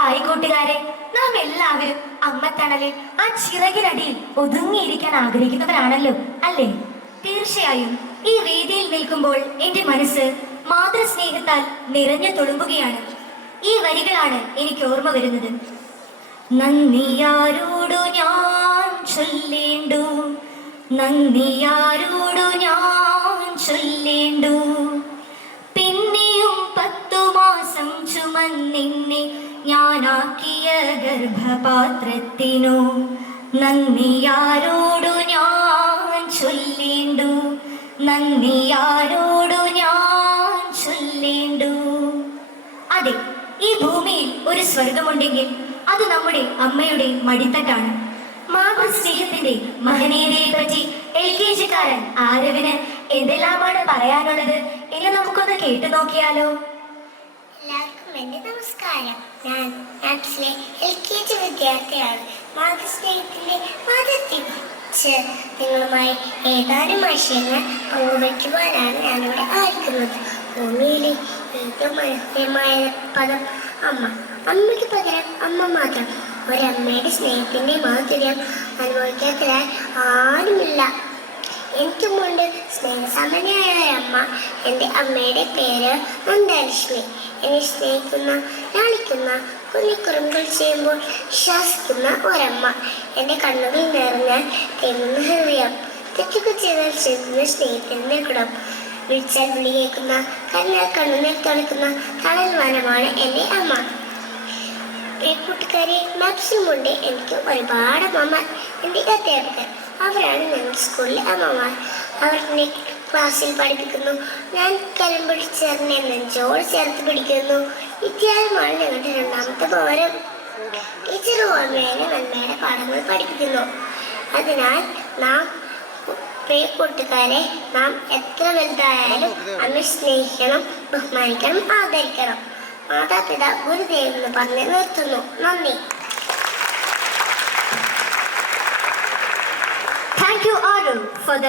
Hi കൂട്ടുകാരെ, നാം എല്ലാവരും അമ്മത്തണലിൽ ആ ചിറകിനടിയിൽ ഒതുങ്ങിയിരിക്കാൻ ആഗ്രഹിക്കുന്നവരാണല്ലോ, അല്ലേ? തീർച്ചയായും ഈ വേദിയിൽ നിൽക്കുമ്പോൾ എൻ്റെ മനസ്സ് മാതൃസ്നേഹത്താൽ നിറഞ്ഞു തുളുമ്പുകയാണ്. ഈ വരികളാണ് എനിക്ക് ഓർമ്മ വരുന്നത്. നന്ദിയാരോടു ഞാൻ ചൊല്ലേണ്ടു, നന്ദിയാരോടു ഞാൻ ചൊല്ലേണ്ടു, പിന്നെയും 10 മാസം ചുമന്നിന്നെ ഞാനാക്കിയ ഗർഭപാത്രത്തിനു നന്ദിയാരോടു ഞാൻ ചൊല്ലേണ്ടു, നന്ദിയാരോടു ഞാൻ ചൊല്ലേണ്ടു. അതെ, ഈ ഭൂമിയിൽ ഒരു സ്വർഗമുണ്ടെങ്കിൽ അത് നമ്മുടെ അമ്മയുടെ മടിത്തട്ടാണ്. മാതൃസ്നേഹത്തിന്റെ മഹനീയതയെ പറ്റി LKG-കാരൻ ആരവിന് എന്തെല്ലാമാണ് പറയാനുള്ളത് എന്ന് നമുക്കൊന്ന് കേട്ടു നോക്കിയാലോ? എല്ലാവർക്കും എൻ്റെ നമസ്കാരം. ഞാൻ നാട്ടിലെ LKG വിദ്യാർത്ഥിയാണ്. മാതൃസ്നേഹത്തിൻ്റെ മഹത്വത്തെക്കുറിച്ച് നിങ്ങളുമായി ഏതാനും ആശയങ്ങൾ പങ്കുവയ്ക്കുവാനാണ് ഞാനിവിടെ ആയിരിക്കുന്നത്. ഭൂമിയിലെ ഏറ്റവും മനോഹരമായ പദം അമ്മ. അമ്മയ്ക്ക് പകരം അമ്മ മാത്രം. ഒരമ്മയുടെ സ്നേഹത്തിൻ്റെ മാധുര്യം അനുഭവിക്കാത്തതായി ആരുമില്ല. എനിക്കുമുണ്ട് സ്നേഹസമ്പന്നയായ ഒരമ്മ. എൻ്റെ അമ്മയുടെ പേര് നന്ദലക്ഷ്മി. എന്നെ സ്നേഹിക്കുന്ന, ലാളിക്കുന്ന, കുഞ്ഞിക്കുറുമ്പുകൾ ചെയ്യുമ്പോൾ ശ്വാസിക്കുന്ന ഒരമ്മ. എൻ്റെ കണ്ണുകൾ നിറഞ്ഞാൽ തെങ്ങുന്ന ഹൃദയം, തെറ്റൊക്കെ ചെയ്താൽ ചെലുത്തുന്ന സ്നേഹത്തിൻ്റെ കുടം, വിളിച്ചാൽ വിളി കേൾക്കുന്ന, കണ്ണാൽ കണ്ണുനീർ തുളയ്ക്കുന്ന തണൽ വനമാണ് എൻ്റെ അമ്മ. കൂട്ടുകാരെ, മാപ്സിലുമുണ്ട് എനിക്ക് ഒരുപാട് അമ്മമാർ. എൻ്റെ അധ്യാപകർ, അവരാണ് ഞങ്ങളുടെ സ്കൂളിലെ അമ്മമാർ. അവർ എന്നെ ക്ലാസ്സിൽ പഠിപ്പിക്കുന്നു. ഞാൻ കലം പിടിച്ചേർന്ന് നെഞ്ചോട് ചേർത്ത് പിടിക്കുന്നു. വിദ്യാലയമാണ് ഞങ്ങളുടെ രണ്ടാമത്തെ ഭവനം. ടീച്ചർ ഓർമ്മയെ നന്മയുടെ പാഠങ്ങൾ പഠിപ്പിക്കുന്നു. അതിനാൽ നാം പ്രിയ കൂട്ടുകാരെ, നാം എത്ര വലുതായാലും അമ്മയെ സ്നേഹിക്കണം, ബഹുമാനിക്കണം, ആദരിക്കണം. മാതാപിതാ ഗുരുദേവൻ എന്ന് പറഞ്ഞ് നിർത്തുന്നു. നന്ദി. Thank you, Arul, for the